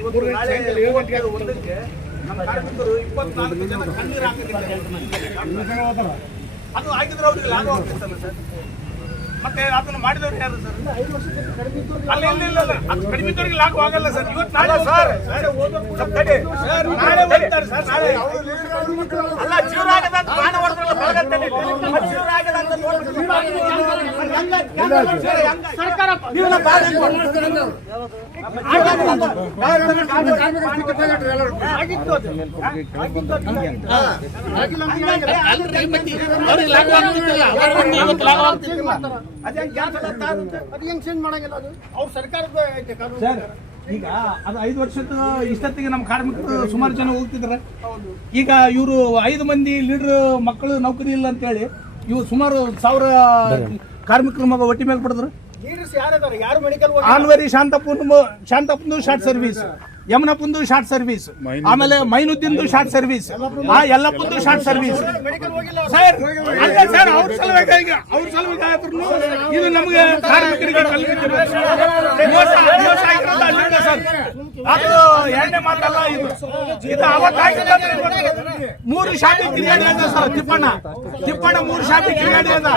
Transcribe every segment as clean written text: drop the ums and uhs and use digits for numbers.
ಇವತ್ತು ನಾಳೆ 1ಕ್ಕೆ ನಮ್ಮ ಕಾರ್ಮಿಕರು 24 ಜನ ಕಣ್ಣೀರು ಹಾಕಿದ್ದಾರೆ. ಅದು ಆಗಿದ್ರೆ ಅವ್ರಿಗೆ ಲಾಭ ಆಗ್ತಿರ್ತಲ್ಲ ಸರ್. ಮತ್ತೆ ಅದನ್ನು ಮಾಡಿದವ್ರು ಯಾರು ಸರ್? ಅಲ್ಲ ಅದು ಕಡಿಮೆದವ್ರಿಗೆ ಲಾಭ ಆಗಲ್ಲ ಸರ್. ಇವತ್ತು ನಾಳೆ ಸರ್ ನಾಳೆ ಹೋಗ್ತಾರೆ ಸರ್. ನಾಳೆ ಅಲ್ಲ ಜೀವರಾಗದಂತ ಬಾಣ ಹೊಡೆದ್ರಲ್ಲ ಬೆಳಗಂತಲ್ಲಿ ಜೀವರಾಗದಂತ ಸರ್ಕಾರ ಈಗ ಅದು 5 ವರ್ಷದ ಇಷ್ಟೊತ್ತಿಗೆ ನಮ್ಮ ಕಾರ್ಮಿಕರು ಸುಮಾರು ಜನ ಹೋಗ್ತಿದ್ದಾರೆ. ಈಗ ಇವರು 5 ಮಂದಿ ಲೀಡರ್ ಮಕ್ಕಳು ನೌಕರಿ ಇಲ್ಲ ಅಂತ ಹೇಳಿ ಇವ್ರು ಸುಮಾರು 1000 ಕಾರ್ಮಿಕರ ಮಗ ಒಟ್ಟಿ ಮೇಲೆ ಪಡೆದ್ರು. ಆಲ್ವರಿ ಶಾಂತಪ್ಪಂದು ಶಾರ್ಟ್ ಸರ್ವಿಸ್, ಯಮನಪ್ಪಂದು ಶಾರ್ಟ್ ಸರ್ವಿಸ್, ಆಮೇಲೆ ಮೈನುದ್ದೀನ್ದು ಶಾರ್ಟ್ ಸರ್ವಿಸ್, ಯಲ್ಲಪ್ಪಂದು ಶಾರ್ಟ್ ಸರ್ವಿಸ್. ಸರ್ ಸರ್ ಅವ್ರ ಸಲುವಾಗಿ ಇದು ನಮಗೆ ಕಾರ್ಮಿಕರಿಗೆ ಸರ್. ಅದು ಎರಡನೇ ಮಾತಲ್ಲ. ಇದು ಅವತ್ತಾಗಿದ್ದ 3 ಶಾಪಿ ತಿರುಗಾಡಿ ಅದ ಸರ್. ತಿಪ್ಪಣ್ಣ 3 ಶಾಪಿ ತಿರುಗಾಡಿ ಅದ.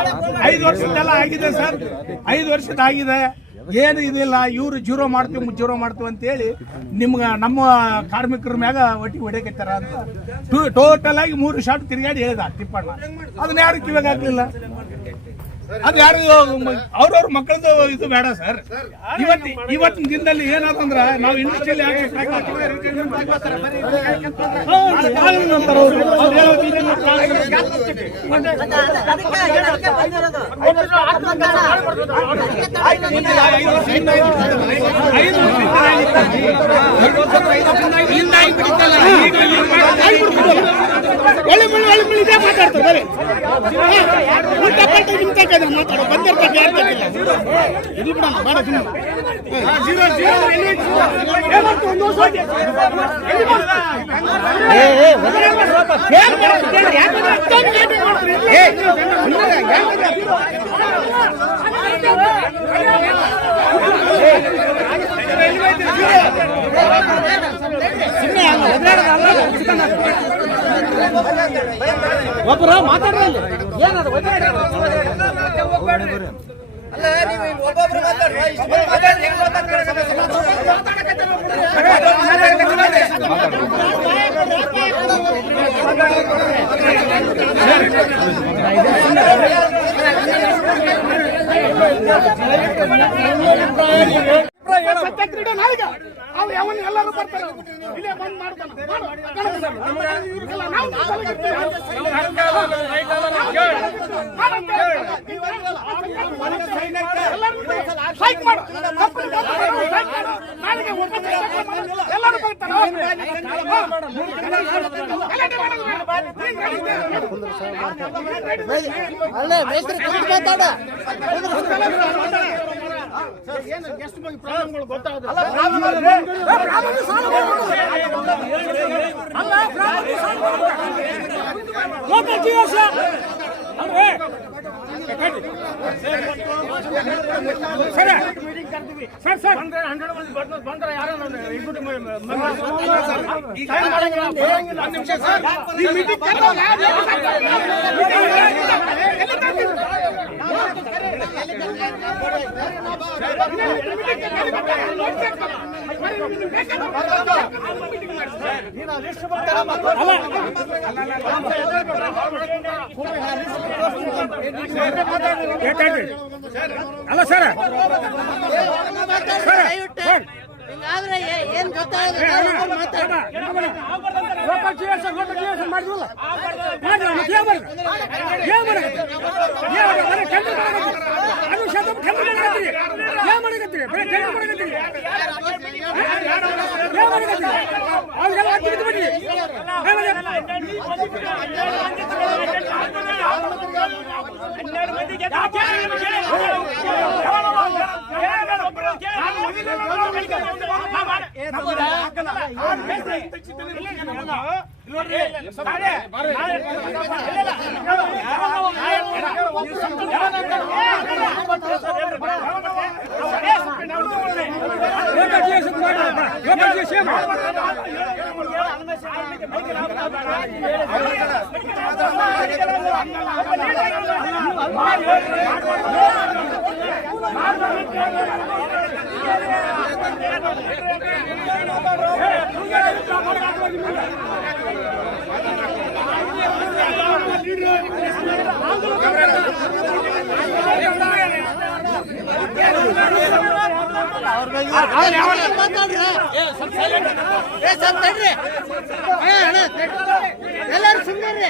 5 ವರ್ಷದ್ದೆಲ್ಲ ಆಗಿದೆ ಸರ್. 5 ವರ್ಷದ ಆಗಿದೆ. ಏನು ಇದಿಲ್ಲ. ಇವ್ರು ಜೀರೋ ಮಾಡ್ತೀವಿ ಅಂತ ಹೇಳಿ ನಮ್ಮ ಕಾರ್ಮಿಕರ ಮ್ಯಾಗ ಒಟ್ಟಿಗೆ ಹೊಡೆಕತ್ತಾರ ಅಂತ ಟೋಟಲ್ ಆಗಿ 3 ಶಾಟ್ ತಿರುಗಾಡಿ ಹೇಳಿದ ತಿಪ್ಪಣ್ಣ. ಅದನ್ನ ಯಾರು ಕಿವಾಗ ಹಾಕ್ಲಿಲ್ಲ. ಅದು ಯಾರು ಅವ್ರವ್ರ ಮಕ್ಕಳದು ಇದು ಬೇಡ ಸರ್. ಇವತ್ತಿನ ದಿನದಲ್ಲಿ ಏನಾದಂದ್ರ ನಾವು ಇಂಡಸ್ಟ್ರಿಯಲ್ಲಿ ಒಳ್ಳೆ ಮಾತಾಡ್ತಾರೆ. ಮಾತಾಡೋ ಬಂದಿರ್ತಾರೆ ಇದು ಬಿಡೋಣ ಬೇಡ ಒಬ್ಬರ ಮಾತಾಡ್ರಲ್ಲಿ ಏನದು ಅಲ್ಲ ನೀವು ಒಬ್ಬೊಬ್ರು ಎಲ್ಲರೂ ಬರ್ತಾರೆ. ಇಲ್ಲೇ ಬಂದ್ ಮಾಡ್ತಾನೆ ಅಲ್ಲೇ ಮೇಸ್ತ್ರಿ ಮಾತಾಡ ಎಷ್ಟು ಬಗ್ಗೆ ಪ್ರಾಬ್ಲಮ್ಗಳು ಗೊತ್ತಾಗುತ್ತೆ. ಬಂದ್ರೆ ಯಾರು ಅಲ್ಲ ಸರ್ ಹಿಂಗಾದ್ರೆ ಏನ್ ಎಲ್ಲರೂ ಸುಮ್ಮನೆ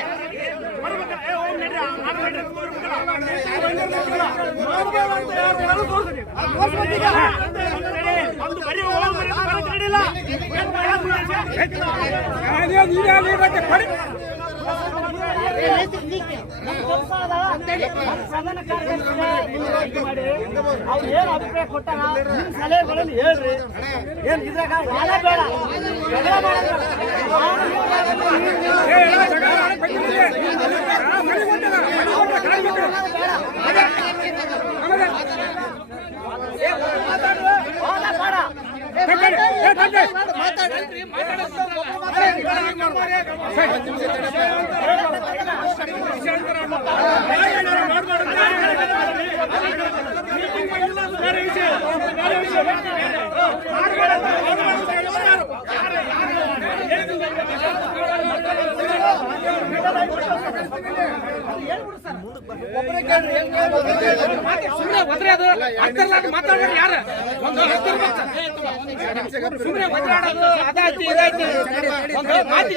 ಸದನ ಅವ್ರು ಏನ್ ಅಭಿಪ್ರಾಯ ಕೊಟ್ಟಾರ ನಿಮ್ ಸಲಹೆಗಳನ್ನು ಹೇಳ್ರಿ. ಏನ್ ಇದ್ರಾಗ ವಾದ ಬೇಡ, ಜಗಳ ಮಾಡೋದು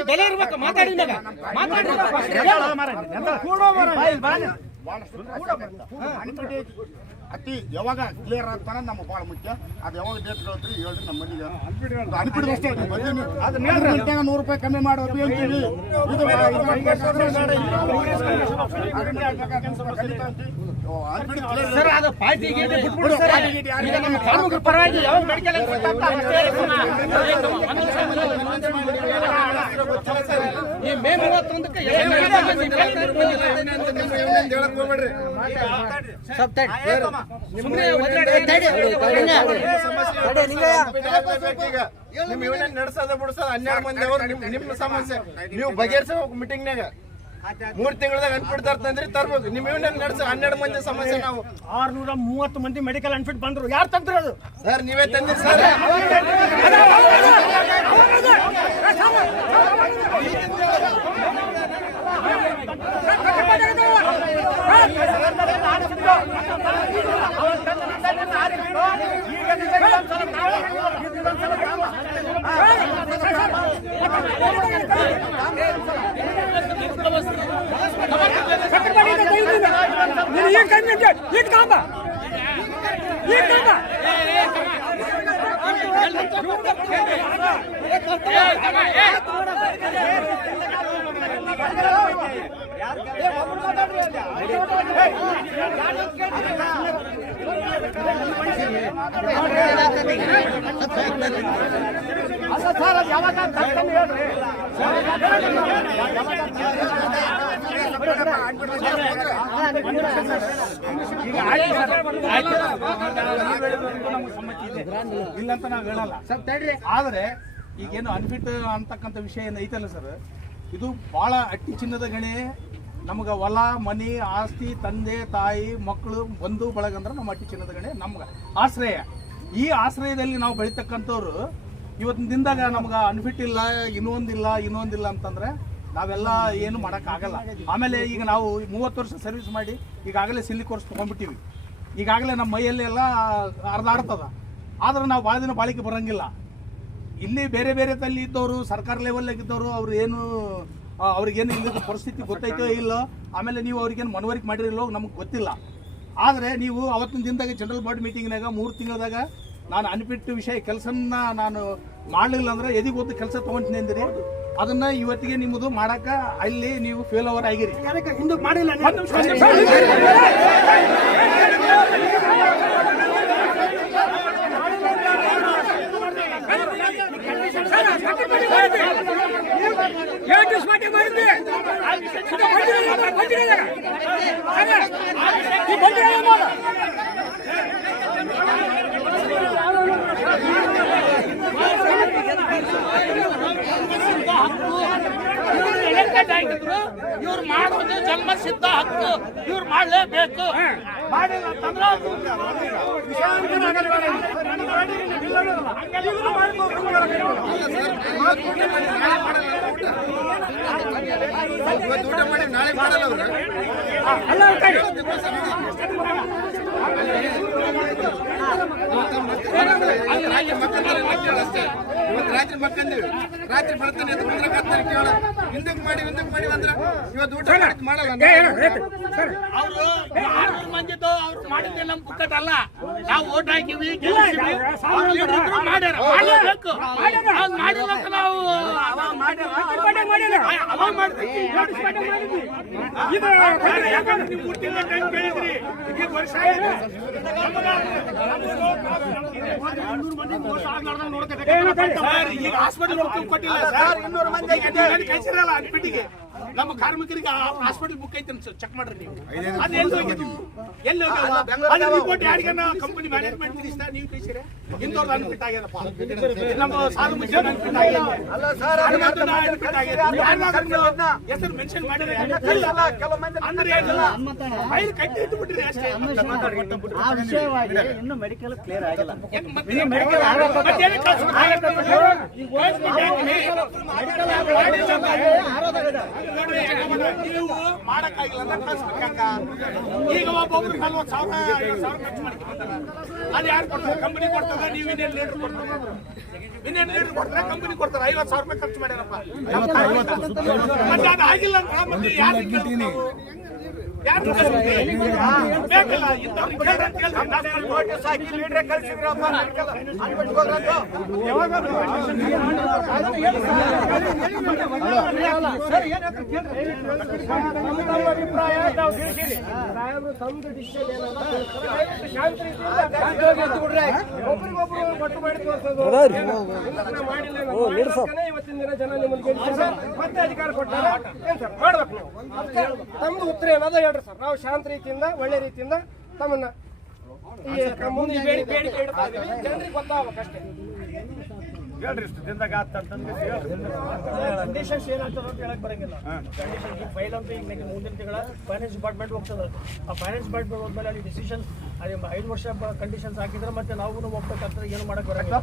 ಬೆಲೆ ಇರ್ಬೇಕು. ಮಾತಾಡಿದಾಗ ಅತಿ ಯಾವಾಗ ಕ್ಲಿಯರ್ ಆಗ್ತಾನೆ ನಮ್ಗೆ ಭಾಳ ಮುಖ್ಯ. ಅದು ಯಾವಾಗ ಡೇಟ್ ಹೇಳ್ತೀರಿ ಹೇಳ್ರಿ ನಮ್ಮ ಮನೆಗೆ ಅನ್ಪಿಡಿದ ಅಷ್ಟೇ. ಗಂಟೆಗೆ 100 ರೂಪಾಯಿ ಕಮ್ಮಿ ಮಾಡೋದು ಹೇಳ್ತೀವಿ. ಸರ್ ಅದು ಪಾರ್ಟಿಗೆ ಬಿಟ್ಬಿಡು ಸರ್. ಈಗ ನಮ್ಮ ಕಾರ್ಮಿಕರ ಪರವಾಗಿ ಯಾವಾಗ ಮೆಡಿಕಲ್ ಈ ಮೇ 31ಕ್ಕೆ ನಿಮ್ ಯೂನಿಯನ್ ನಡೆಸೋದ ಬಿಡಿಸೋದು 12 ಮಂದಿ ಅವ್ರು ನಿಮ್ಮ ಸಮಸ್ಯೆ ನೀವು ಬಗೆಹರಿಸಬೇಕು. ಮೀಟಿಂಗ್ನಾಗ 3 ತಿಂಗಳದಾಗ ಅನ್ಫಿಟ್ ತರ್ತಂದ್ರಿ ತರ್ಬೇಕು. ನಿಮ್ ಯೂನಿಯನ್ ನಡೆಸ 12 ಮಂದಿ ಸಮಸ್ಯೆ. ನಾವು 630 ಮಂದಿ ಮೆಡಿಕಲ್ ಅನ್ಫಿಟ್ ಬಂದ್ರು. ಯಾರು ತಂದ್ರದು ಸರ್? ನೀವೇ ತಂದಿರಿ ಸರ್. ಇಲ್ಲಂತ ನಾವು ಹೇಳಲ್ಲ. ಆದ್ರೆ ಈಗೇನು ಅನ್ಫಿಟ್ ಅಂತಕ್ಕಂಥ ವಿಷಯ ಏನು ಐತಲ್ಲ ಸರ್, ಇದು ಬಹಳ ಅಟ್ಟಿ ಚಿನ್ನದ ಗಣಿ. ನಮ್ಗೆ ಹೊಲ ಮನಿ ಆಸ್ತಿ ತಂದೆ ತಾಯಿ ಮಕ್ಕಳು ಬಂಧು ಬಳಗ ಅಂದ್ರೆ ನಮ್ಮ ಅಟ್ಟಿ ಚಿನ್ನದ ಗಣಿ ನಮ್ಗೆ ಆಶ್ರಯ. ಈ ಆಶ್ರಯದಲ್ಲಿ ನಾವು ಬೆಳಿತಕ್ಕಂಥವ್ರು ಇವತ್ತಿನ ದಿನದಾಗ ನಮ್ಗೆ ಅನ್ಫಿಟ್ ಇಲ್ಲ, ಇನ್ನೊಂದಿಲ್ಲ ಅಂತಂದ್ರೆ ನಾವೆಲ್ಲ ಏನು ಮಾಡೋಕ್ಕಾಗಲ್ಲ. ಆಮೇಲೆ ಈಗ ನಾವು 30 ವರ್ಷ ಸರ್ವಿಸ್ ಮಾಡಿ ಈಗಾಗಲೇ ಸಿಲ್ಲಿ ಕೋರ್ಸ್ ತೊಗೊಂಡ್ಬಿಟ್ಟಿವಿ. ಈಗಾಗಲೇ ನಮ್ಮ ಮೈಯಲ್ಲಿ ಎಲ್ಲ ಅರ್ಧಾಡ್ತದ. ಆದ್ರೆ ನಾವು ಭಾಳ ದಿನ ಬಾಳಿಕೆ ಬರೋಂಗಿಲ್ಲ. ಇಲ್ಲಿ ಬೇರೆ ಬೇರೆ ತಲ್ಲಿ ಇದ್ದವರು, ಸರ್ಕಾರ ಲೆವೆಲ್ನಾಗ ಇದ್ದವರು, ಅವ್ರು ಏನು ಅವ್ರಿಗೇನು ಇಲ್ಲದ ಪರಿಸ್ಥಿತಿ ಗೊತ್ತೈತೋ ಇಲ್ಲೋ, ಆಮೇಲೆ ನೀವು ಅವ್ರಿಗೇನು ಮನವರಿಕೆ ಮಾಡಿರಿಲ್ಲೋ ನಮಗೆ ಗೊತ್ತಿಲ್ಲ. ಆದರೆ ನೀವು ಅವತ್ತಿನ ದಿನದಾಗ ಜನರಲ್ ಬಾಡಿ ಮೀಟಿಂಗ್ನಾಗ 3 ತಿಂಗಳದಾಗ ನಾನು ಅನ್ಫಿಟ್ ವಿಷಯ ಕೆಲಸನ ನಾನು ಮಾಡಲಿಲ್ಲ ಅಂದ್ರೆ ಎದಿಗೊತ್ತು ಕೆಲಸ ತೊಗೊಂತೀನಿ ಅಂದಿರಿ. ಅದನ್ನ ಇವತ್ತಿಗೆ ನಿಮ್ಮದು ಮಾಡಾಕ ಅಲ್ಲಿ ನೀವು ಫೇಲ್ ಓವರ್ ಆಗಿರಿ. ಹಿಂದಕ್ಕೆ ಮಾಡಿಲ್ಲ. ಮಾಡಿದ್ರು ಇವ್ರು ಮಾಡೋದು ಜನ್ಮ ಸಿದ್ಧ ಹಕ್ಕು, ಇವ್ರು ಮಾಡ್ಲೇಬೇಕು. ಮಾಡಿಲ್ಲ ಅಂತಂದ್ರೆ ಅದು ಇವತ್ತು ಊಟ ಮಾಡಿ ನಾಳೆ ಮಾಡಲ್ಲ ಅವ್ರು. ಇವತ್ತು ರಾತ್ರಿ ಮಕ್ಕಂದಿವಿ, ರಾತ್ರಿ ಬರ್ತಾನೆ ಅಂತ ಬಂದ್ರೆ ಕತ್ತಾರೆ ಕೇಳ ಹಿಂದಕ್ಕೆ ಮಾಡಿ ಅಂದ್ರೆ ಇವತ್ತು ಊಟ ಮಾಡಿ ಮಾಡಲ್ಲ. ಅವರು 600 ಮಂದಿದ್ದು ಅವ್ರು ಮಾಡಿದ್ದೆ ನಮ್ ಕುಕ್ಕಟ್ ಅಲ್ಲ. ನಾವು ಓಟ್ ಹಾಕಿವಿ, ಗೆಲ್ಸಿವಿ, ಅವ್ರು leader ಇದ್ರು ಮಾಡ್ಯಾರ, ಮಾಡ್ಲೇಬೇಕು. ಹಂಗ್ ಮಾಡಿರ್ಬೇಕು ನಾವು. ಅವಾಗ ಮಾಡ್ತೀವಿ. ಯಾಕಂದ್ರೆ ನೀವು 3 ತಿಂಗಳ ಟೈಮ್ ಕೇಳಿದ್ರಿ, ಈಗ ವರ್ಷ ಆಗಿದೆ. ಸರ್, ಈಗ ಹಾಸ್ಪಿಟಲ್ ಕೊಟ್ಟಿಲ್ಲ ಸರ್, 200 ಮಂದಿ ಕಳಿಸಿರಲ್ಲ ಅನ್ಪಿಟ್ಟಿಗೆ. ನಮ್ಮ ಕಾರ್ಮಿಕರಿಗೆ ಹಾಸ್ಪಿಟಲ್ ಬುಕ್ ಐತೆ ಚೆಕ್ ಮಾಡ್ರಿ ನೀವು. ಅದು ಎಲ್ಲಿ ಹೋಗಿದ್ದು, ಎಲ್ಲಿ ಹೋಗ್ಯಾವ ರಿಪೋರ್ಟ್ ಯಾರಿಗನ್ನ ಕಂಪನಿ ಮ್ಯಾನೇಜ್ಮೆಂಟ್ ತಿಳಿಸ್ತಾ ನೀವು ಕಳಿಸಿರ ಇಂಥವ್ರದ್ದು ಅನ್ಪಿಟ್ ಆಗ್ಯದಪ್ಪ. ನಮ್ಮ ಸಾಲು ಮುಚ್ಚ ಅನ್ಪಿಟ್ ಆಗ್ಯದ, ಹೆಸರು ಮೆನ್ಷನ್ ಮಾಡಿದ್ರೆ ಅಂದ್ರೆ ಏನಿಲ್ಲ, ಫೈಲ್ ಕಟ್ಟಿ ಇಟ್ಬಿಟ್ರಿ ಅಷ್ಟೇ. ಆ ವಿಷಯವಾಗಿ ಇನ್ನು ಮೆಡಿಕಲ್ ಕ್ಲಿಯರ್ ಆಗಿಲ್ಲ. ನೀವು ಮಾಡಕ್ಕಾಗಿಲ್ಲ ಅಂತ ಕಳ್ಸ್ಬೇಕಂಗ. ಈಗ ಒಬ್ಬೊಬ್ರು 40,000 50,000 ಖರ್ಚು ಮಾಡ್ಕೊಂಡ್ಬಂದಾರ. ಅದು ಯಾರು ಕೊಡ್ತಾರೆ? ಕಂಪನಿ ಕೊಡ್ತದ, ನೀವು ಇನ್ನೇನು ಲೀಡರ್ ಕೊಡ್ತಾರೆ, ಇನ್ನೇನು ಲೀಡರ್ ಕೊಡ್ತಾರೆ, ಕಂಪನಿ ಕೊಡ್ತಾರೆ. 50,000 ರೂಪಾಯಿ ಖರ್ಚು ಮಾಡ್ಯಾರಪ್ಪ. ಮತ್ತೆ ಅದು ಆಗಿಲ್ಲ ಅಂತ ಮತ್ತೆ ಯಾರು ಬೇಕಲ್ಲ ಇಂಥವ್ರಿಗೆ ನೋಟಿಸ್ ಹಾಕಿ ಲೀಡರ್ ಕಳಿಸಿದ್ರಪ್ಪ. ಇವತ್ತಿನ ದಿನ ಜನ ನಿಮ್ಮಲ್ಲಿ ಮತ್ತೆ ಅಧಿಕಾರ ಕೊಟ್ಟಾರೆ ಏನ್ ಸರ್ ಮಾಡ್ಬೇಕು ನೀವು? ತಮ್ದು ಉತ್ತರ ಏನಾದ್ರು ಹೇಳ್ರಿ ಸರ್. ನಾವು ಶಾಂತ ರೀತಿಯಿಂದ ಒಳ್ಳೆ ರೀತಿಯಿಂದ ತಮ್ಮನ್ನ ಈ ಮುಂದೆ ಬೇಡಿಕೆ ಇಡ್ತಾ ಇದೀವಿ, ಜನರಿಗೆ ಗೊತ್ತಾಗಬೇಕಷ್ಟೇ. ಹೇಳ್ರಿ ಇಷ್ಟು ದಿನದಾಗ ಆಗ್ತಂತಂದ್ರೆ ಕಂಡೀಷನ್ಸ್ ಏನಾಗ್ತದೆ ಅಂತ ಹೇಳಕ್ ಬರಂಗಿಲ್ಲ. ಕಂಡೀಷನ್ ಈಗ ಫೈಲ್ ಅಂತ ಈಗ ಮುಂದಿನ ತಿಂಗಳ ಫೈನಾನ್ಸ್ ಡಿಪಾರ್ಟ್ಮೆಂಟ್ ಹೋಗ್ತದೆ. ಆ ಫೈನಾನ್ಸ್ ಡಿಪಾರ್ಟ್ಮೆಂಟ್ ಹೋದ್ಮೇಲೆ ಅಲ್ಲಿ ಡಿಸಿಷನ್ ಅದೇ 5 ವರ್ಷ ಕಂಡೀಷನ್ಸ್ ಹಾಕಿದ್ರೆ ಮತ್ತೆ ನಾವು ಒಪ್ಬೇಕಾಗ್ತದೆ, ಏನು ಮಾಡಕ್ ಬರಂಗಿಲ್ಲ.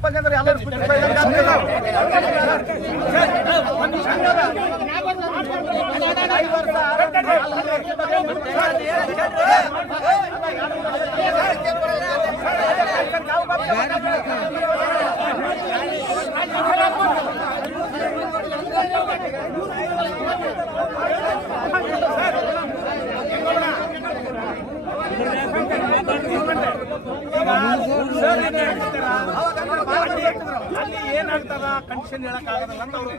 ಅಲ್ಲಿ ಏನಾಗ್ತದ ಕಂಡೀಷನ್ ಹೇಳಕ್ ಆಗಲ್ಲ ಅಂತ ಅವ್ರು.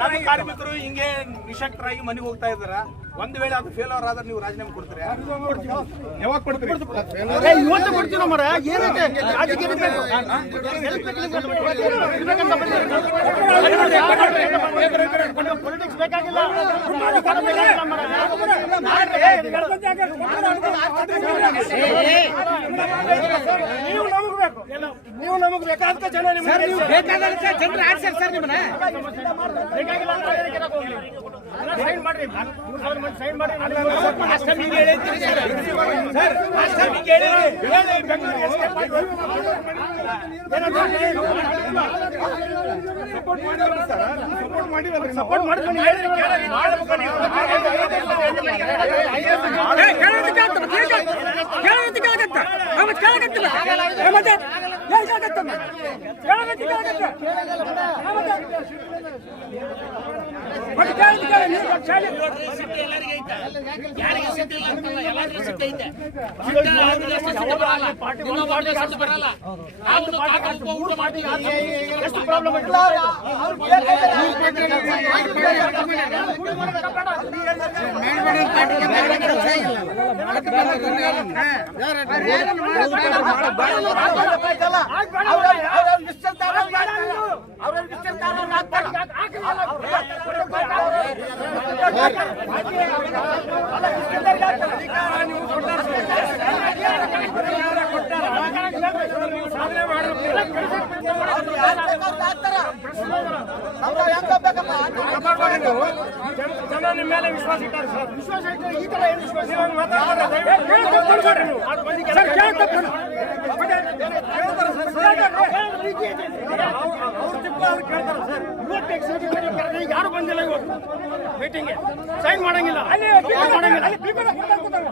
ನಮ್ಮ ಕಾರ್ಮಿಕರು ಹಿಂಗೆ ನಿಶಕ್ತರಾಗಿ ಮನೆಗೆ ಹೋಗ್ತಾ ಇದಾರ. ಒಂದ್ ವೇಳೆ ಅದು ಫೇಲ್ಯೂರ್ ಆದ್ರೆ ನೀವು ರಾಜೀನಾಮೆ ಕೊಡ್ತೀರಾ? ಯಾವಾಗ ಕೊಡ್ತೀರಿ? ಇವತ್ತು ಕೊಡ್ತೀವಿ ಮರ ಏನೈತೆ ಪೊಲಿಟಿಕ್ಸ್ ಬೇಕಾಗಿಲ್ಲ. ನೀವು ನಮಗ್ ಬೇಕು, ನೀವು ನಮಗ್ ಬೇಕಾದ ಜನ ಬೇಕಾದಂತ ಜನರು ಆಡ್ಸ್ಯಾರ ಸರ್ ನಿಮ್ಮನ್ನ. ಬೇಕಾಗಿಲ್ಲ ಸೈನ್ ಮಾಡ್ರಿ, ಸೈನ್ ಮಾಡಿ. ಸಪೋರ್ಟ್ ಮಾಡಿದ್ವಿ. ಎಷ್ಟು ಪ್ರಾಬ್ಲಮ್ ಇಲ್ಲ. ಜನ ನಿಮ್ಮ ಮೇಲೆ ವಿಶ್ವಾಸ ಇಟ್ಟಾರೆ ಸರ್. ವಿಶ್ವಾಸ ಇಟ್ಟರೆ ಈ ತರ ಏನು ವಿಶ್ವಾಸ ನೀವು ಹಂಗ್ ಮಾತಾಡ್ತಾರೆ. ಕೇಳ್ಕೊಡ್ರಿ ನೀವು. ಸರ್ ಕೇಳ್ಕೊಡ್ರಿ. ಅವ್ರು ತಿಪ್ಪ ಅವ್ರು ಕೇಳ್ತಾರೆ ಸರ್. ಇವತ್ತು ಎಕ್ಸಿಕ್ಯೂಟಿವ್ ಕರೆದ್ರೆ ಯಾರು ಬಂದಿಲ್ಲ ಇವತ್ತು ಮೀಟಿಂಗ್ಗೆ ಸೈನ್ ಮಾಡಂಗಿಲ್ಲ ಅಲ್ಲಿ ಮಾಡಂಗಿಲ್ಲ ಅಲ್ಲಿ ಬೀಗಡ ಕೂತಾರ.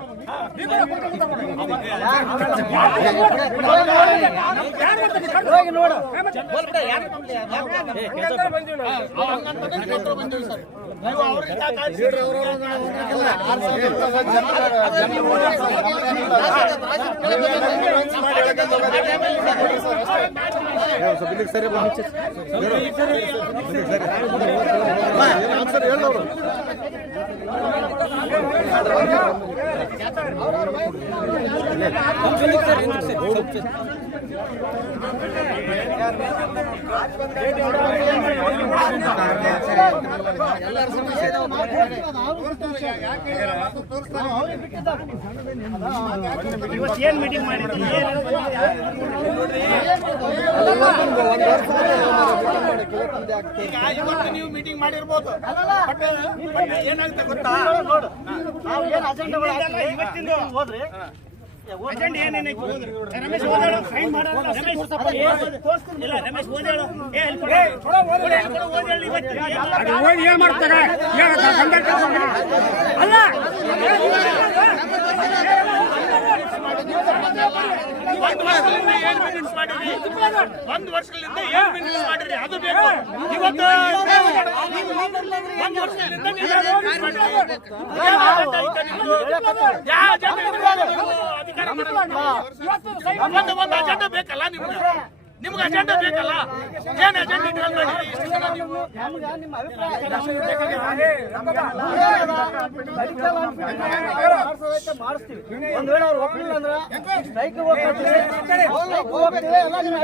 ಹೋಗಿ ನೋಡು ಇವತ್ತು ಏನ್ ಮೀಟಿಂಗ್ ಮಾಡಿದ್ರಿ ಇವತ್ತು ನೀವು ಮೀಟಿಂಗ್ ಮಾಡಿರ್ಬೋದು ಬಟ್ ಏನಾಗುತ್ತೆ ಗೊತ್ತಾ ನಾವು ಏನ್ ಅಜೆಂಡಾಗಳು ಇವತ್ತಿಂದ ಹೋದ್ರೆ ಅಜೆಂಡಾ ಏನೇನೈತಿ ರಮೇಶ್ ಓದಾಳು ಸೈನ್ ಮಾಡಲ್ಲ ರಮೇಶ್ ಇಲ್ಲ ರಮೇಶ್ ಓದಾಳು ಓದಾಳು ಇವತ್ತು ಹೋಗಿ ಏನ್ ಮಾಡ್ತಾರೆ ಅಲ್ಲ ಒಂದು ವರ್ಷದಿಂದ ಏನ್ ಬಿಸ್ನೆಸ್ ಮಾಡಿರಿ ಅದು ಬೇಕು. ಇವತ್ತು ಒಂದು ವರ್ಷದಿಂದ ಅಧಿಕಾರ ಒಂದು ಅಜೆಂಡಾ ಬೇಕಲ್ಲ ನಿಮ್ಗೆ. ನಿಮ್ಗೆ ಅಜೆಂಡಾ ಬೇಕಲ್ಲ. ಏನ್ ಅಜೆಂಡಾ ಇಟ್ಕೊಂಡು ಮಾಡಿರಿ ಇಷ್ಟು ಜನ ನೀವು? ನಿಮ್ಮ ಅಭಿಪ್ರಾಯ ಮಾಡಿಸ್ತೀವಿ. ಒಂದ್ ವೇಳೆ ಅವ್ರು ಒಪ್ಪಿಲ್ಲ ಅಂದ್ರೆ ಸ್ಟ್ರೈಕ್ ಹೋಗ್ತೀವಿ ಎಲ್ಲ ನಿಮ್ಮ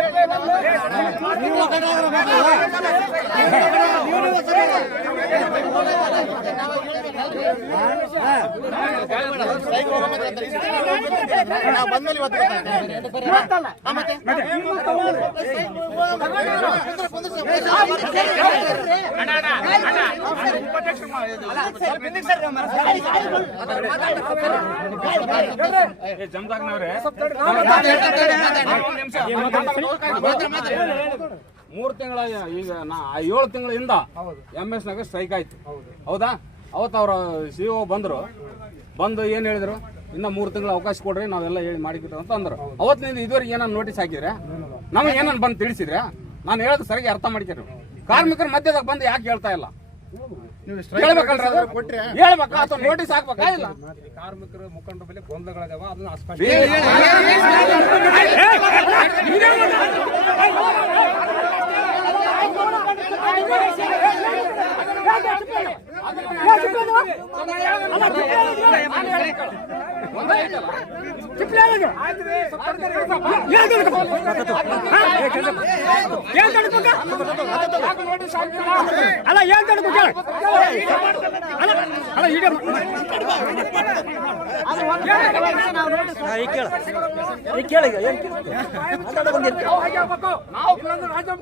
ನಾವು ಬಂದ್ಮೇಲೆ ಇವತ್ತು ಇವತ್ತಲ್ಲ ಮೂರು ತಿಂಗಳ ಈಗ 7 ತಿಂಗಳಿಂದ MS ನಾಗ ಸ್ಟ್ರೈಕ್ ಆಯ್ತು. ಹೌದಾ? ಅವತ್ತು ಅವ್ರ CEO ಬಂದು ಏನ್ ಹೇಳಿದ್ರು, ಇನ್ನ 3 ತಿಂಗಳ ಅವಕಾಶ ಕೊಡ್ರಿ, ನಾವೆಲ್ಲ ಹೇಳಿ ಮಾಡಿಬಿಟ್ರು ಅಂತ ಅಂದ್ರು. ಅವತ್ತಿನಿಂದ ಇದುವರೆಗೆ ಏನಾರು ನೋಟಿಸ್ ಹಾಕಿದ್ರೆ ನಮಗೆ ಏನಾರು ಬಂದು ತಿಳಿಸಿದ್ರೆ ನಾನು ಹೇಳೋದು ಸರಿಯಾಗಿ ಅರ್ಥ ಮಾಡ್ಕೊಂಡ್ರು. ಕಾರ್ಮಿಕರ ಮಧ್ಯದಾಗ ಬಂದು ಯಾಕೆ ಹೇಳ್ತಾ ಇಲ್ಲ? ಹೇಳ್ಬೇಕಲ್ರಿ ಅದು? ಹೇಳ್ಬೇಕಾ ಅಥವಾ ನೋಟಿಸ್ ಹಾಕ್ಬೇಕಾ? ಇಲ್ಲ ಕಾರ್ಮಿಕರ ಮುಖಂಡರ ಮೇಲೆ ಗೊಂದಲಗಳದಾವ, ಅದನ್ನ ಅಸ್ಪಷ್ಟ ಅಲ್ಲ ಏನ್ ರಾಜೀನಾಮೆ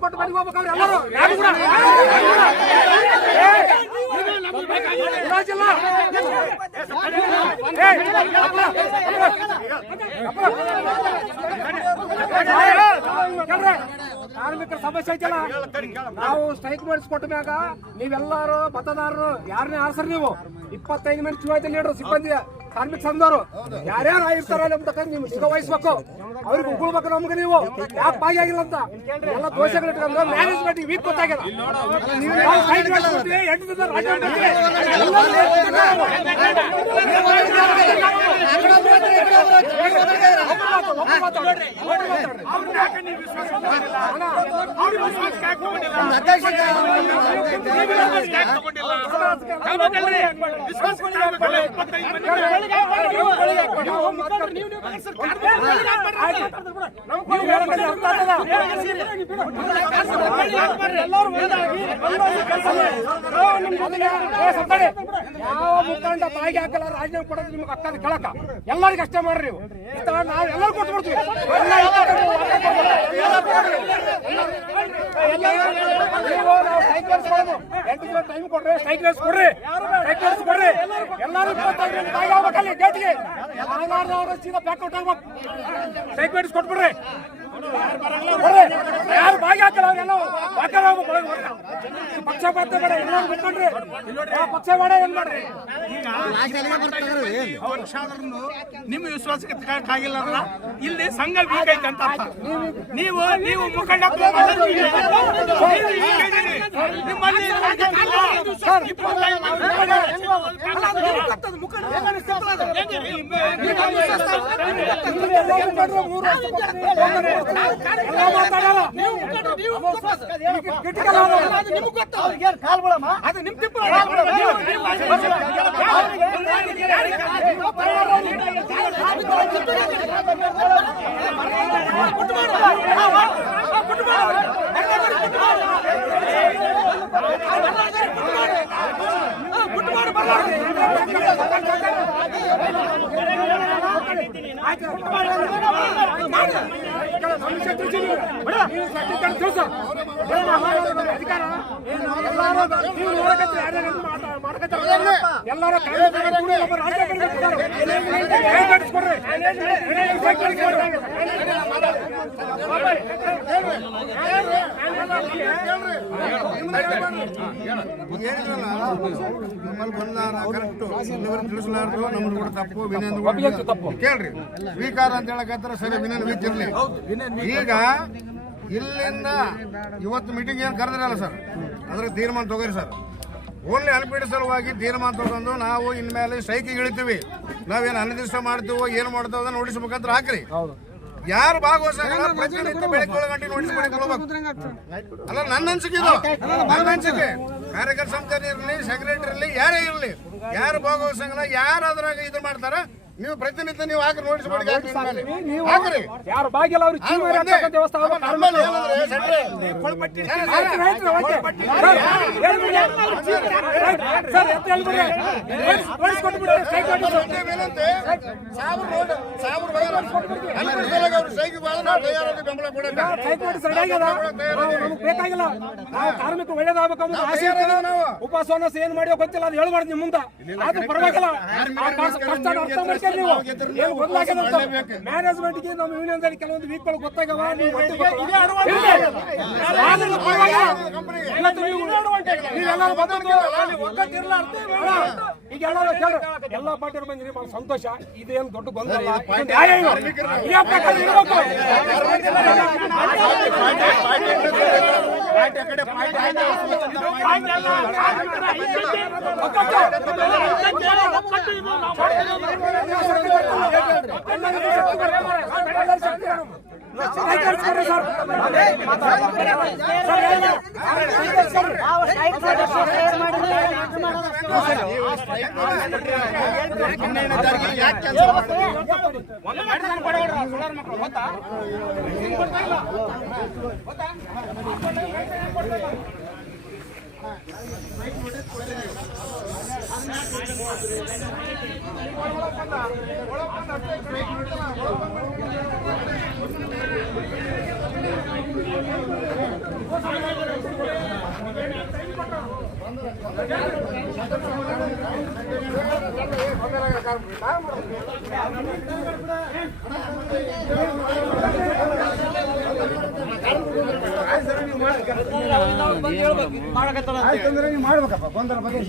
ಕೊಟ್ಟು ಮನೆಗೆ ಹೋಗ್ಬೇಕಾದ್ರೆ ಎಲ್ಲರೂ ಯಾರು ಕೂಡ ಕಾರ್ಮಿಕರ ಸಮಸ್ಯೆ ಐತಲ್ಲ, ನಾವು ಸ್ಟ್ರೈಕ್ ಮಾಡಿಸ್ಕೊಟ್ಟ ಮ್ಯಾಗ ನೀವೆಲ್ಲಾರು ಮತದಾರರು ಯಾರನ್ನೇ ಆರ್ಸರ್ ನೀವು 25 ಮಂದಿ ಚುನಾಯಿತ ಲೀಡರ್ ಸಿಬ್ಬಂದಿ ಕಾರ್ಮಿಕ ಸಂಘದವರು ಯಾರ್ಯಾರು ಆಗಿರ್ತಾರ ನಿಮ್ ಸಿಗ ವಹಿಸ್ಬೇಕು, ಅವ್ರಿಗೆ ಉಳ್ಬೇಕು. ನಮ್ಗೆ ನೀವು ಯಾಕೆ ಭಾಗಿಯಾಗಿಲ್ಲ ಅಂತ ಎಲ್ಲ ದೋಷಗಳು ಇಟ್ಕೊಂಡು ಮ್ಯಾನೇಜ್ಮೆಂಟ್ ವೀಕ್ ಗೊತ್ತಾಗ್ಯದ. ನಾವು ಸ್ಟ್ರೈಕ್ ಮಾಡಿಸ್ಕೊಡ್ತೀವಿ, 8 ದಿನ ಯಾವ ಮುಖಂಡ ಬಾಯಿಗೆ ಹಾಕಲ್ಲ, ರಾಜೀನಾಮೆ ಕೊಡೋದು ನಿಮ್ಗೆ ಅಕ್ಕದ ಕೇಳಕ ಎಲ್ಲರಿಗೂ ಅಷ್ಟೇ ಮಾಡ್ರಿ. ನೀವು ನಾವು ಎಲ್ಲರೂ ಕೊಟ್ಬಿಡ್ತೀವಿ. ನಾವು ಬಗೆಹರಿಸ್ಕೊಳ್ಳೋದು. 8 ದಿನ ಟೈಮ್ ಕೊಡ್ರಿ, ಸ್ಟ್ರೈಕ್ ರೇಸ್ ಕೊಡ್ರಿ, ಸ್ಟ್ರೈಕ್ ರೇಸ್ ಕೊಡ್ರಿ. ಎಲ್ಲರೂ 25 ಗಂಟೆ ಬಾಯಿಗೆ ಆಗ್ಬೇಕಲ್ಲಿ ಡೇಟ್ಗೆ. ಯಾರು ಸೀದಾ ಬ್ಯಾಕ್ಔಟ್ ಆಗ್ಬೇಕು. ಸ್ಟ್ರೈಕ್ ರೇಸ್ ಕೊಟ್ಬಿಡ್ರಿ. ಯಾರು ಬಾಗಿ ಹಾಕಲ್ಲ ಅವ್ರೆಲ್ಲ ಪಕ್ಷಪಾತ ಬೇಡ, ಎಲ್ಲರೂ ಬಿಟ್ಕೊಂಡ್ರಿ. ಪಕ್ಷ ಬೇಡ, ಏನ್ ಮಾಡ್ರಿ? ನಿಮ್ಮ ವಿಶ್ವಾಸಕ್ಕೆ ತಗೊಳಕ್ಕಾಗಿಲ್ಲ ಅಲ್ಲ, ಇಲ್ಲಿ ಸಂಘ ವೀಕ್ ಐತೆ ಅಂತ ಅರ್ಥ. ನೀವು ಮುಖಂಡ ಎಲ್ಲರೂ ನಮ್ಮಲ್ಲಿ ಬಂದಾರ ಕರೆಕ್ಟು ತಿಳಿಸಲಾರ್ದು ನಮ್ಮನ್ನು ಕೂಡ ತಪ್ಪು ವಿನಂತಿ ತಪ್ಪು ಕೇಳ್ರಿ. ಸ್ವೀಕಾರ ಅಂತ ಹೇಳಕತ್ತಾರ ಸರಿ, ವಿನಂತಿ ವೀಕಿರ್ಲಿ. ಈಗ ಇಲ್ಲಿಂದ ಇವತ್ತು ಮೀಟಿಂಗ್ ಏನು ಕರೆದ್ರಲ್ಲ ಸರ್, ಅದ್ರ ತೀರ್ಮಾನ ತಗೋರಿ ಸರ್. ಓನ್ಲಿ ಅನ್ಪೀಡ ಸಲುವಾಗಿ ತೀರ್ಮಾನ ತಗೊಂಡು ನಾವು ಇನ್ಮೇಲೆ ಸ್ಟ್ರೈಕಿಗೆ ಇಳಿತೀವಿ. ನಾವೇನು ಅನಿರ್ದಿಷ್ಟ ಮಾಡ್ತೀವೋ ಏನು ಮಾಡ್ತೀವೋ ಅದನ್ನ ನೋಟಿಸ್ ಮುಖಾಂತರ ಹಾಕ್ರಿ. ಯಾರು ಭಾಗವಹಿಸಲ್ಲ ಪ್ರತಿನಿತ್ಯ ಬೆಳಗ್ಗೆ 7 ಗಂಟೆ ನೋಟಿಸ್ ಮಾಡಿಕೊಳ್ಬೇಕು. ಅಲ್ಲ ನನ್ನ ಅನ್ಸಿಕೆ ಇದು, ನನ್ನ ಅನ್ಸಿಕೆ. ಕಾರ್ಯಕರ್ತ ಸಮಿತಿ ಇರಲಿ, ಸೆಕ್ರೆಟರಿ ಇರಲಿ, ಯಾರೇ ಇರಲಿ, ಯಾರು ಭಾಗವಹಿಸಂಗಿಲ್ಲ, ಯಾರು ಅದ್ರಾಗ ಇದು ಮಾಡ್ತಾರ ನೀವು ಪ್ರತಿನಿತ್ಯ ನೀವು ಹಾಕಿ ನೋಟಿಸ್ ಮಾಡಿ ಹಾಕ್ರಿ. ಯಾರು ಬಾಗಿಲ್ಲ ಅವ್ರಿಗೆ ಬೇಕಾಗಿಲ್ಲ. ನಾವು ಕಾರ್ಮಿಕ ಒಳ್ಳೇದಾಗಬೇಕು ಅನ್ನೋ ಆಸೆ ಇರ್ತದೆ. ಉಪವಾಸವನ್ನ ಏನ್ ಮಾಡಿಯೋ ಗೊತ್ತಿಲ್ಲ, ಅದು ಹೇಳಿ ಮಾಡ್ತೀನಿ ಮುಂದೆ. ಆದ್ರೂ ಪರವಾಗಿಲ್ಲ, ಅರ್ಥ ಮಾಡ್ಕೊಂಡು ನೀವು ಏನು ಗೊತ್ತಾಗಿದೆ ಮ್ಯಾನೇಜ್ಮೆಂಟ್ಗೆ ನಮ್ಮ ಯೂನಿಯನ್ ಕೆಲವೊಂದು ವೀಕ್ಗಳು ಗೊತ್ತಾಗವ. ಈಗ ಎಲ್ಲ ಪಾರ್ಟಿಯವ್ರು ಬಂದಿರಿ, ಬಹಳ ಸಂತೋಷ. ಇದೇನು ದೊಡ್ಡ ಗೊಂದಲ ನ್ಯಾಯ ಇರಬೇಕು. ಮಾಡ್ಬೇಕಪ್ಪ ಗೊಂದಲ ಬಗ್ಗೆ.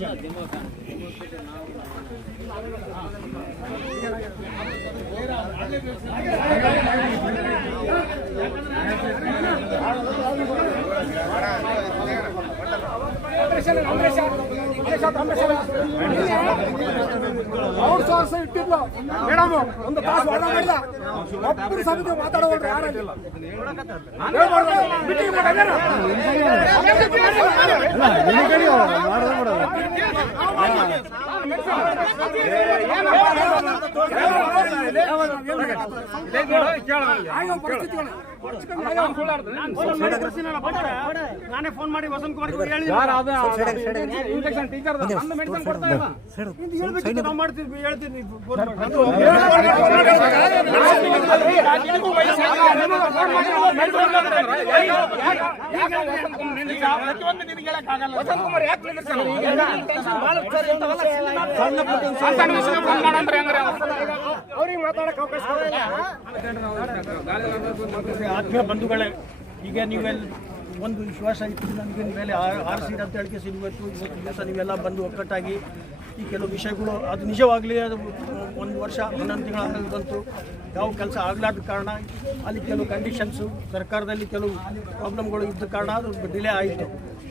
ಔಟ್ಸೋರ್ಸ್ ಇಟ್ಟಿದ್ಲು ಮೇಡಮ್, ಒಂದು ತಾಸು ಒಳ್ಳೆ ಮಾಡಿದ. ಒಬ್ಬರು ಸಮಿತಿ ಮಾತಾಡೋದು ಯಾರಿಲ್ಲ. ಪರಿಸ್ಥಿತಿಗಳು ನಾನೇ ಫೋನ್ ಮಾಡಿ ವಸಂತ್ ಕುಮಾರ್ ಹೇಳಿ ಇಂಜೆಕ್ಷನ್ ಟೀಚರ್ ಮೆಡಿಸಿನ್ ಕೊಡ್ತಾ ಇಲ್ಲ ನಾವು ಮಾಡ್ತೀವಿ ಹೇಳ್ತೀವಿ ಅವ್ರಿಗೆ ಮಾತಾಡಕ್ಕೆ ಅವಕಾಶ ಆತ್ಮೀಯ ಬಂಧುಗಳೇ, ಈಗ ನೀವೆಲ್ಲ ಒಂದು ವಿಶ್ವಾಸ ಇತ್ತು ನನಗೆ ಮೇಲೆ ಆರಿಸಿ ಅಂತ ಹೇಳಿಕೆ ಇವತ್ತು ದಿವಸ ನೀವೆಲ್ಲ ಬಂದು ಒಕ್ಕಟ್ಟಾಗಿ ಈ ಕೆಲವು ವಿಷಯಗಳು ಅದು ನಿಜವಾಗಲಿ ಅದು 1 ವರ್ಷ 11 ತಿಂಗಳ ಬಂತು, ಯಾವ ಕೆಲಸ ಆಗಲಾದ ಕಾರಣ ಅಲ್ಲಿ ಕೆಲವು ಕಂಡೀಷನ್ಸು ಸರ್ಕಾರದಲ್ಲಿ ಕೆಲವು ಪ್ರಾಬ್ಲಮ್ಗಳು ಇದ್ದ ಕಾರಣ ಅದು ಡಿಲೇ ಆಯಿತು.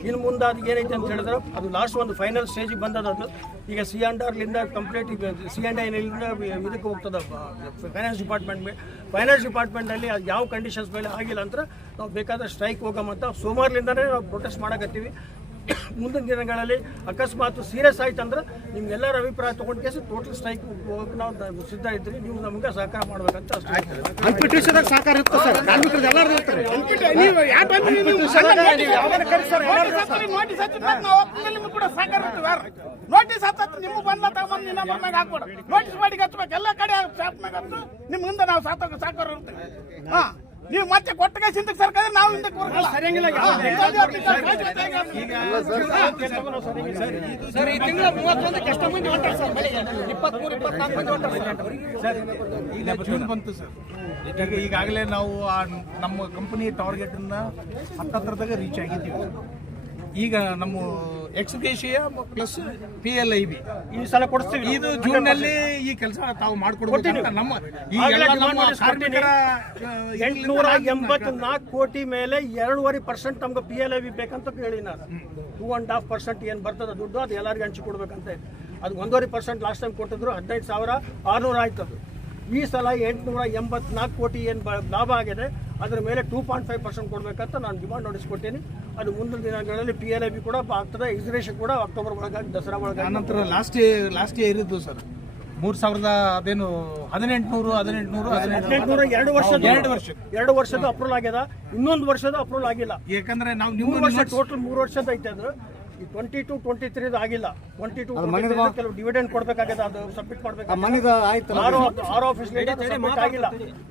ಇನ್ನು ಮುಂದೆ ಅದು ಏನೈತೆ ಅಂತ ಹೇಳಿದ್ರೆ ಅದು ಲಾಸ್ಟ್ ಒಂದು ಫೈನಲ್ ಸ್ಟೇಜಿಗೆ ಬಂದದ್ದು. ಅದು ಈಗ C&Rಲಿಂದ ಕಂಪ್ಲೀಟ್ ಈಗ C&Iನಿಂದ ಇದಕ್ಕೆ ಹೋಗ್ತದೆ ಫೈನಾನ್ಸ್ ಡಿಪಾರ್ಟ್ಮೆಂಟಲ್ಲಿ ಅದು ಯಾವ ಕಂಡೀಷನ್ಸ್ ಮೇಲೆ ಆಗಿಲ್ಲ ಅಂತ ನಾವು ಬೇಕಾದ್ರೆ ಸ್ಟ್ರೈಕ್ ಹೋಗಮಂತ ಸೋಮವಾರಲಿಂದನೇ ನಾವು ಪ್ರೊಟೆಸ್ಟ್ ಮಾಡಕತ್ತೀವಿ. ಮುಂದಿನ ದಿನಗಳಲ್ಲಿ ಅಕಸ್ಮಾತ್ ಸೀರಿಯಸ್ ಆಯ್ತು ಅಂದ್ರೆ ನಿಮ್ಗೆಲ್ಲರ ಅಭಿಪ್ರಾಯ ತೊಗೊಂಡು ಕೇಸಿ ಟೋಟಲ್ ಸ್ಟ್ರೈಕ್ ಹೋಗಕ್ಕೆ ನಾವು ಸಿದ್ಧ ಇದ್ರಿ, ನೀವು ನಮ್ಗೆ ಸಹಕಾರ ಮಾಡ್ಬೇಕಂತ ಅಷ್ಟೇ. ಸಹಕಾರ ಇರುತ್ತೆ ಸರ್, ಕಾರ್ಮಿಕರಿಗೆ ಎಲ್ಲರೂ ಇರ್ತಾರೆ. ನೋಟಿಸ್ ಹತ್ತ ನಿಮ್ಗೆ ಬಂದ ತಗೊಂಡು ನಿನ್ನ ಬರ್ನಾಗ ಹಾಕ್ಬಿಡ ನೋಟಿಸ್ ಮಾಡಿ ಹಚ್ಬೇಕು ಎಲ್ಲ ಕಡೆ ನಿಮ್ ಮುಂದೆ ನಾವು ಸಾಕಾರ ಇರ್ತೇವೆ. ಹಾ ನೀವು ಮತ್ತೆ ಕೊಟ್ಟಗೆ ಸಿಂಧಕ್ಕೆ ಸರ್ಕಾರ ನಾವು ಹಿಂದಕ್ಕೆ ಸರಿಯಂಗಿಲ್ಲ. ಸರ್ ಈ ತಿಂಗಳ 31ಕ್ಕೆ ಎಷ್ಟು ಮಂದಿ ಹೊಂಟಾರೆ ಸರ್? 23-24 ಮಂದಿ ಹೊಂಟಾರೆ ಸರ್. ಈಗ ಜೂನ್ ಬಂತು ಸರ್, ಈಗಾಗಲೇ ನಾವು ನಮ್ಮ ಕಂಪನಿ ಟಾರ್ಗೆಟನ್ನು ಹತ್ತತ್ರದಾಗ ರೀಚ್ ಆಗಿದ್ದೀವಿ. ಈಗ ನಮ್ಮ ಎಕ್ಸ್ಗ್ರೇಷಿಯಾ ಪ್ಲಸ್ PLIB ಈ ಸಲ ಕೊಡ್ತೀವಿ. ಇದು ಜೂನ್ನಲ್ಲಿ ಈ ಕೆಲಸ ತಾವು ಮಾಡಿಕೊಡ್ಬೇಕು. ನಮ್ಮ ಈ ಎಲ್ಲ ನಮ್ಮ ಕಾರ್ಮಿಕರ 884 ಕೋಟಿ ಮೇಲೆ 2.5% ನಮ್ಗೆ PLIB ಬೇಕಂತ ಹೇಳಿ ನಾನು. 2.5% ಏನು ಬರ್ತದೆ ದುಡ್ಡು ಅದು ಎಲ್ಲರಿಗೂ ಹಂಚಿಕೊಡ್ಬೇಕಂತ ಇದೆ. ಅದು 1.5% ಲಾಸ್ಟ್ ಟೈಮ್ ಕೊಟ್ಟಿದ್ರು, 15,600 ಆಯ್ತು. ಅದು ಈ ಸಲ 884 ಕೋಟಿ ಏನು ಲಾಭ ಆಗಿದೆ ಅದರ ಮೇಲೆ 2.5% ಕೊಡಬೇಕಂತ ನಾನು ಡಿಮಾಂಡ್ ನೋಟಿಸ್ ಕೊಟ್ಟೇನೆ. ಅದು ಮುಂದಿನ ದಿನಗಳಲ್ಲಿ PLIB ಕೂಡ ಆಗ್ತದೆ, ಎಕ್ಸಿಬಿಷನ್ ಕೂಡ ಅಕ್ಟೋಬರ್ ಒಳಗಾಗಿ ದಸರಾ ಒಳಗಾಗಿ. ನಂತರ ಲಾಸ್ಟ್ ಇಯರ್ ಇದ್ದು ಸರ್ 3,000 ಅದೇನು 2 ವರ್ಷದ ಅಪ್ರೂವಲ್ ಆಗ್ಯದ, ಇನ್ನೊಂದು ವರ್ಷದ ಅಪ್ರೂವಲ್ ಆಗಿಲ್ಲ. ಯಾಕಂದ್ರೆ ನಾವು 3 ವರ್ಷ ಟೋಟಲ್ 3 ವರ್ಷದ ಐತೆ ಅದು. 22-23 ಆಗಿಲ್ಲ. 22 ಕೆಲವು ಡಿವಿಡೆಂಡ್ ಕೊಡ್ಬೇಕಾಗಿದೆ, ಅದು ಸಬ್ಮಿಟ್ ಮಾಡ್ಬೇಕು. ಆರ್ ಆಫೀಸ್ ಸಬ್ಮಿಟ್ ಆಗಿಲ್ಲ,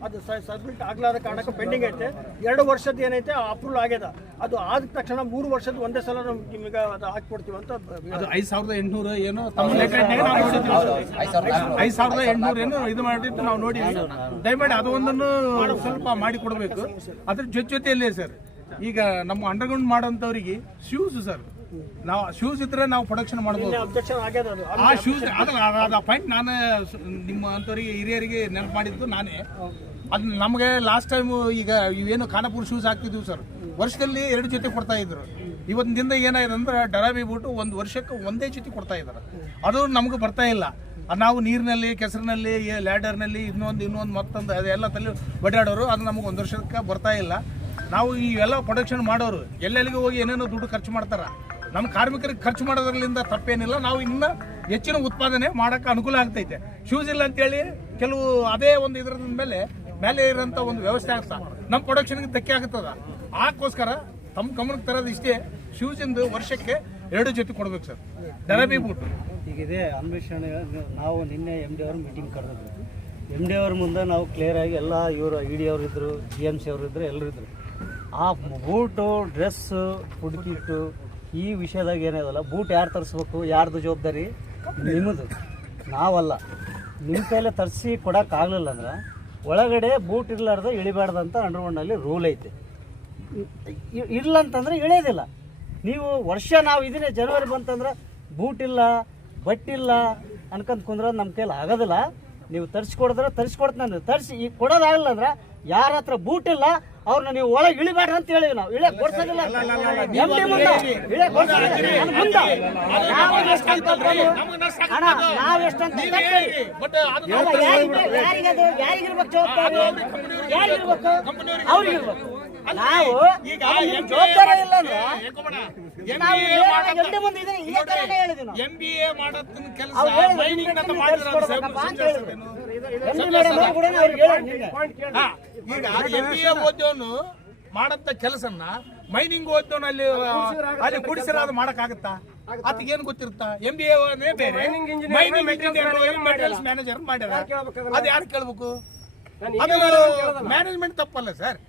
ಅದು ಸಬ್ಮಿಟ್ ಆಗ್ಲಾದ ಕಾರಣಕ್ಕೆ ಪೆಂಡಿಂಗ್ ಐತೆ. 2 ವರ್ಷದ ಏನೈತೆ ಅಪ್ರೂವಲ್ ಆಗ್ಯದ, ಅದು ಆದ ತಕ್ಷಣ 3 ವರ್ಷದ ಒಂದೇ ಸಲ ನಿಮಗೆ ಅದು ಹಾಕಿಕೊಡ್ತೀವಿ ಅಂತ. ಅದು 5,800 ಏನೋ 5,800 ಏನೋ ಇದು ಮಾಡಿದ್ದು ನಾವು ನೋಡಿದ್ವಿ. ದಯಮಾಡಿ ಅದು ಒಂದನ್ನು ಸ್ವಲ್ಪ ಮಾಡಿ ಕೊಡಬೇಕು. ಅದ್ರ ಜೊತೆಯಲ್ಲೇ ಸರ್ ಈಗ ನಮ್ಮ ಅಂಡರ್ಗ್ರೌಂಡ್ ಮಾಡೋಂಥವ್ರಿಗೆ ಶೂಸ್ ಸರ್, ನಾವು ಶೂಸ್ ಇದ್ರೆ ನಾವು ಪ್ರೊಡಕ್ಷನ್ ಮಾಡ್ಬೋದು. ಆ ಶೂಸ್ ಅದ ಪಾಯಿಂಟ್ ನಾನು ನಿಮ್ಮ ಅಂಥವ್ರಿಗೆ ಹಿರಿಯರಿಗೆ ನೆನಪು ಮಾಡಿದ್ದು ನಾನೇ. ಅದು ನಮಗೆ ಲಾಸ್ಟ್ ಟೈಮ್ ಈಗ ಇವೇನು ಖಾನಾಪುರ ಶೂಸ್ ಹಾಕ್ತಿದ್ವಿ ಸರ್, ವರ್ಷದಲ್ಲಿ 2 ಜೊತೆ ಕೊಡ್ತಾ ಇದ್ರು. ಇವತ್ತಿನ ದಿನ ಏನಾಗಿದೆ ಅಂದ್ರೆ ಡರಾಬಿ ಬಿಟ್ಟು 1 ವರ್ಷಕ್ಕೆ ಒಂದೇ ಜೊತೆ ಕೊಡ್ತಾ ಇದ್ದಾರೆ. ಅದು ನಮ್ಗೆ ಬರ್ತಾ ಇಲ್ಲ. ನಾವು ನೀರಿನಲ್ಲಿ, ಕೆಸರಿನಲ್ಲಿ, ಲ್ಯಾಡರ್ನಲ್ಲಿ ಇನ್ನೊಂದು ಮತ್ತೊಂದು ಅದೆಲ್ಲ ತಲೆ ಒಡ್ಡಾಡೋರು, ಅದು ನಮಗೆ 1 ವರ್ಷಕ್ಕೆ ಬರ್ತಾ ಇಲ್ಲ. ನಾವು ಇವೆಲ್ಲ ಪ್ರೊಡಕ್ಷನ್ ಮಾಡೋರು ಎಲ್ಲೆಲ್ಲಿಗೆ ಹೋಗಿ ಏನೇನೋ ದುಡ್ಡು ಖರ್ಚು ಮಾಡ್ತಾರೆ. ನಮ್ಮ ಕಾರ್ಮಿಕರಿಗೆ ಖರ್ಚು ಮಾಡೋದ್ರಲ್ಲಿಂದ ತಪ್ಪೇನಿಲ್ಲ, ನಾವು ಇನ್ನು ಹೆಚ್ಚಿನ ಉತ್ಪಾದನೆ ಮಾಡೋಕ್ಕೆ ಅನುಕೂಲ ಆಗ್ತೈತೆ. ಶೂಸ್ ಇಲ್ಲ ಅಂತೇಳಿ ಕೆಲವು ಅದೇ ಒಂದು ಇದರ ಮೇಲೆ ಇರೋಂಥ ಒಂದು ವ್ಯವಸ್ಥೆ ಆಗ್ತಾ ನಮ್ಮ ಪ್ರೊಡಕ್ಷನ್ಗೆ ಧಕ್ಕೆ ಆಗ್ತದ. ಅದಕ್ಕೋಸ್ಕರ ತಮ್ಮ ಗಮನಕ್ಕೆ ತರೋದು ಇಷ್ಟೇ, ಶೂಸಿಂದು ವರ್ಷಕ್ಕೆ 2 ಜೊತೆ ಕೊಡ್ಬೇಕು ಸರ್, ಡರಬಿ ಬೂಟು. ಈಗಿದೆ ಅನ್ವೇಷಣೆ. ನಾವು ನಿನ್ನೆ MD ಅವ್ರ ಮೀಟಿಂಗ್ ಕರೆದಿದ್ರು. MD ಅವ್ರ ಮುಂದೆ ನಾವು ಕ್ಲಿಯರ್ ಆಗಿ ಎಲ್ಲ ಇವರು ED ಅವರು ಇದ್ದರು, GMC ಅವರು ಇದ್ದರು, ಎಲ್ಲರೂ ಇದ್ದರು. ಆ ಬೂಟು, ಡ್ರೆಸ್ಸು, ಫುಡ್ ಕಿಟ್ಟು ಈ ವಿಷಯದಾಗ ಏನಿದಲ್ಲ, ಬೂಟ್ ಯಾರು ತರಿಸ್ಬೇಕು, ಯಾರ್ದು ಜವಾಬ್ದಾರಿ ನಿಮ್ಮದು, ನಾವಲ್ಲ. ನಿಮ್ಮ ಕೈಲೇ ತರಿಸಿ ಕೊಡೋಕ್ಕಾಗಲಿಲ್ಲ ಅಂದ್ರೆ ಒಳಗಡೆ ಬೂಟ್ ಇರಲಾರ್ದು ಇಳಿಬಾರ್ದಂತ ಅಂಡರ್ಗ್ರೌಂಡ್ನಲ್ಲಿ ರೂಲ್ ಐತೆ. ಇಲ್ಲ ಅಂತಂದರೆ ಇಳಿಯೋದಿಲ್ಲ. ನೀವು ವರ್ಷ ನಾವು ಇದನ್ನೇ ಜನವರಿ ಬಂತಂದ್ರೆ ಬೂಟ್ ಇಲ್ಲ, ಬಟ್ಟಿಲ್ಲ ಅನ್ಕೊಂತ ಕುಂದ್ರೋದು ನಮ್ಮ ಕೈಲಿ ಆಗೋದಿಲ್ಲ. ನೀವು ತರಿಸ್ಕೊಡಿದ್ರೆ ತರಿಸ್ಕೊಡ್ತಾನೆ, ತರಿಸಿ ಈಗ ಕೊಡೋದಾಗಲ್ಲ ಅಂದ್ರೆ ಯಾರ ಹತ್ರ ಬೂಟ್ ಇಲ್ಲ ಅವ್ರನ್ನ ನೀವು ಒಳಗೆ ಇಳಿಬೇಡ್ರಿ ಅಂತ ಹೇಳಿವಿ. ನಾವು ಇಳಿಯಕ್ಕೆ ಕೊಡ್ಸೋದಿಲ್ಲ. ಯಾರಿಗಿರ್ಬೇಕು ಜವಾಬ್ದಾರಿ? ಯಾರಿಗಿರ್ಬೇಕು? ಅವ್ರಿಗಿರ್ಬೇಕು. ನಾವು ಜವಾಬ್ದಾರಿ ಇಲ್ಲ ಅಂದ್ರೆ MBA ಮಾಡೋದನ್ನ ಕೆಲಸ ಹಾ, ಈಗ MBA ಓದೋನು ಮಾಡಂತ ಕೆಲಸನ್ನ ಮೈನಿಂಗ್ ಓದೋನು ಅಲ್ಲಿ ಕುಡಿಸಿರ ಅದು ಮಾಡಕ್ಕಾಗತ್ತಾ? ಅದಕ್ಕೆ ಏನ್ ಗೊತ್ತಿರುತ್ತಾ? MBA ಬೇರೆ, ಮೈನಿಂಗ್ ಮೆಟೀರಿಯಲ್ಸ್ ಮ್ಯಾನೇಜರ್ ಮಾಡ್ಯಾರ, ಅದು ಯಾರು ಕೇಳ್ಬೇಕು? ಅದು ಮ್ಯಾನೇಜ್ಮೆಂಟ್ ತಪ್ಪಲ್ಲ ಸರ್,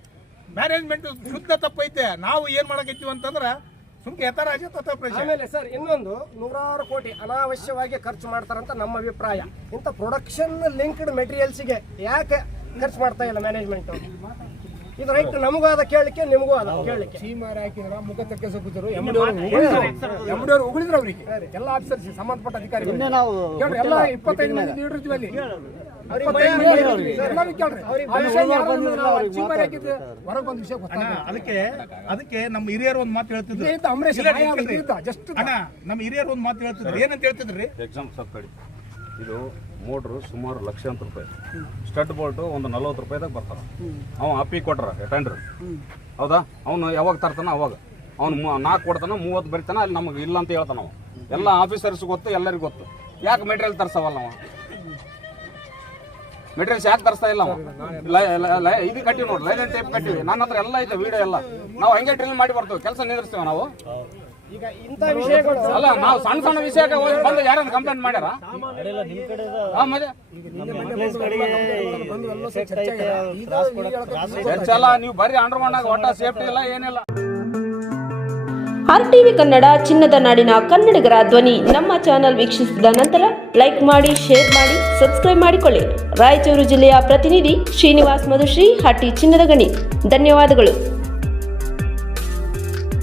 ಮ್ಯಾನೇಜ್ಮೆಂಟ್ ಶುದ್ಧ ತಪ್ಪೈತೆ. ನಾವು ಏನ್ ಮಾಡಕತ್ತೀವಿ ಅಂತಂದ್ರ ಸುಮ್ಕೆ ಯಥಾರಾಜ ತಥಾಪ್ರಜ. ಆಮೇಲೆ ಸರ್ ಇನ್ನೊಂದು 100 ಕೋಟಿ ಅನಾವಶ್ಯವಾಗಿ ಖರ್ಚು ಮಾಡ್ತಾರಂತ ನಮ್ಮ ಅಭಿಪ್ರಾಯ. ಇಂಥ ಪ್ರೊಡಕ್ಷನ್ ಲಿಂಕ್ಡ್ ಮೆಟೀರಿಯಲ್ಸ್ಗೆ ಯಾಕೆ ಖರ್ಚು ಮಾಡ್ತಾ ಇಲ್ಲ ಮ್ಯಾನೇಜ್ಮೆಂಟ್? ಇದು ರೈಟ್ ನಮಗೂ ಅದ ಕೇಳಲಿಕ್ಕೆ, ನಿಮಗೂ ಅದ ಕೇಳಲಿಕ್ಕೆ. ಮುಖ ತಕ್ಕ ಕೂತರು ಎಂಬುಡವರು ಉಗುಳಿದ್ರು ಅವರಿಗೆ ಎಲ್ಲ ಆಫೀಸರ್ಸ್ ಸಂಬಂಧಪಟ್ಟ ಅಧಿಕಾರಿಗಳು ನಾವು ಎಲ್ಲ 25 ಮಂದಿ ಲೀಡರ್ ಇದ್ವಿ ಅಲ್ಲಿ. ಹೊರಗೆ ಬಂದ ವಿಷಯ ಅದಕ್ಕೆ ನಮ್ಮ ಹಿರಿಯರು ಒಂದು ಮಾತು ಹೇಳ್ತಿದ್ರು. ಅಣ್ಣ, ನಮ್ಮ ಹಿರಿಯರು ಒಂದು ಮಾತು ಹೇಳ್ತಿದ್ರು. ಏನಂತ ಹೇಳ್ತಿದ್ರಿ? ಎಕ್ಸಾಮ್ ಸಬ್ಕಡಿ ಇದು ಮೋಟ್ರು ಸುಮಾರು ಲಕ್ಷಾಂತರ ರೂಪಾಯಿ, ಸ್ಟಡ್ ಬೋಲ್ಟು ಒಂದು 40 ರೂಪಾಯಿದಾಗ ಬರ್ತಾರ. ಅವ ಅಪ್ಪಿ ಕೊಟ್ರ ಟೆಂಡರ್, ಹೌದಾ? ಅವನು ಯಾವಾಗ ತರ್ತಾನ ಅವಾಗ ಅವ್ನು 4 ಕೊಡ್ತಾನ, 30 ಬರಿತಾನ. ಅಲ್ಲಿ ನಮಗೆ ಇಲ್ಲ ಅಂತ ಹೇಳ್ತಾನ ಅವ. ಎಲ್ಲ ಆಫೀಸರ್ಸ್ ಗೊತ್ತು, ಎಲ್ಲರಿಗೂ ಗೊತ್ತು. ಯಾಕೆ ಮೆಟೀರಿಯಲ್ ತರ್ಸವಲ್ಲ ಅವ? ಮೆಟೀರಿಯಲ್ಸ್ ಯಾಕೆ ತರಿಸ್ತಾ ಇಲ್ಲ ಅವ? ಇದು ಕಟ್ಟಿವಿ ನೋಡಿ, ಲೈನ್ ಟೇಪ್ ಕಟ್ಟಿವಿ. ನನ್ನ ಹತ್ರ ಎಲ್ಲ ಐತೆ, ವಿಡಿಯೋ ಎಲ್ಲ. ನಾವು ಹಂಗೆ ಡ್ರಿಲ್ ಮಾಡಿ ಬರ್ತೇವೆ, ಕೆಲಸ ನಿಂದಿರ್ತೀವಿ ನಾವು. ಈಗ ಇಂಥ ವಿಷಯಗಳು ಅಲ್ಲ, ನಾವು ಸಣ್ಣ ಸಣ್ಣ ವಿಷಯಕ್ಕೆ ಹೋಗಿ ಬಂದು ಯಾರನ್ನ ಕಂಪ್ಲೇಂಟ್ ಮಾಡ್ಯಾರ? ನಿಮ್ಮ ಕಡೆ ಮತ್ತೆ ಕಡೆಗೆ ಹೆಚ್ಚಲ್ಲ, ನೀವು ಬರೀ ಅಂಡರ್ ಮಾಡಾಗ ಒಟ್ಟ ಸೇಫ್ಟಿ ಇಲ್ಲ, ಏನಿಲ್ಲ. RTV ಕನ್ನಡ, ಚಿನ್ನದ ನಾಡಿನ ಕನ್ನಡಿಗರ ಧ್ವನಿ. ನಮ್ಮ ಚಾನೆಲ್ ವೀಕ್ಷಿಸಿದ ನಂತರ ಲೈಕ್ ಮಾಡಿ, ಶೇರ್ ಮಾಡಿ, ಸಬ್ಸ್ಕ್ರೈಬ್ ಮಾಡಿಕೊಳ್ಳಿ. ರಾಯಚೂರು ಜಿಲ್ಲೆಯ ಪ್ರತಿನಿಧಿ ಶ್ರೀನಿವಾಸ್ ಮಧುಶ್ರೀ, ಹಟ್ಟಿ ಚಿನ್ನದ ಗಣಿ. ಧನ್ಯವಾದಗಳು.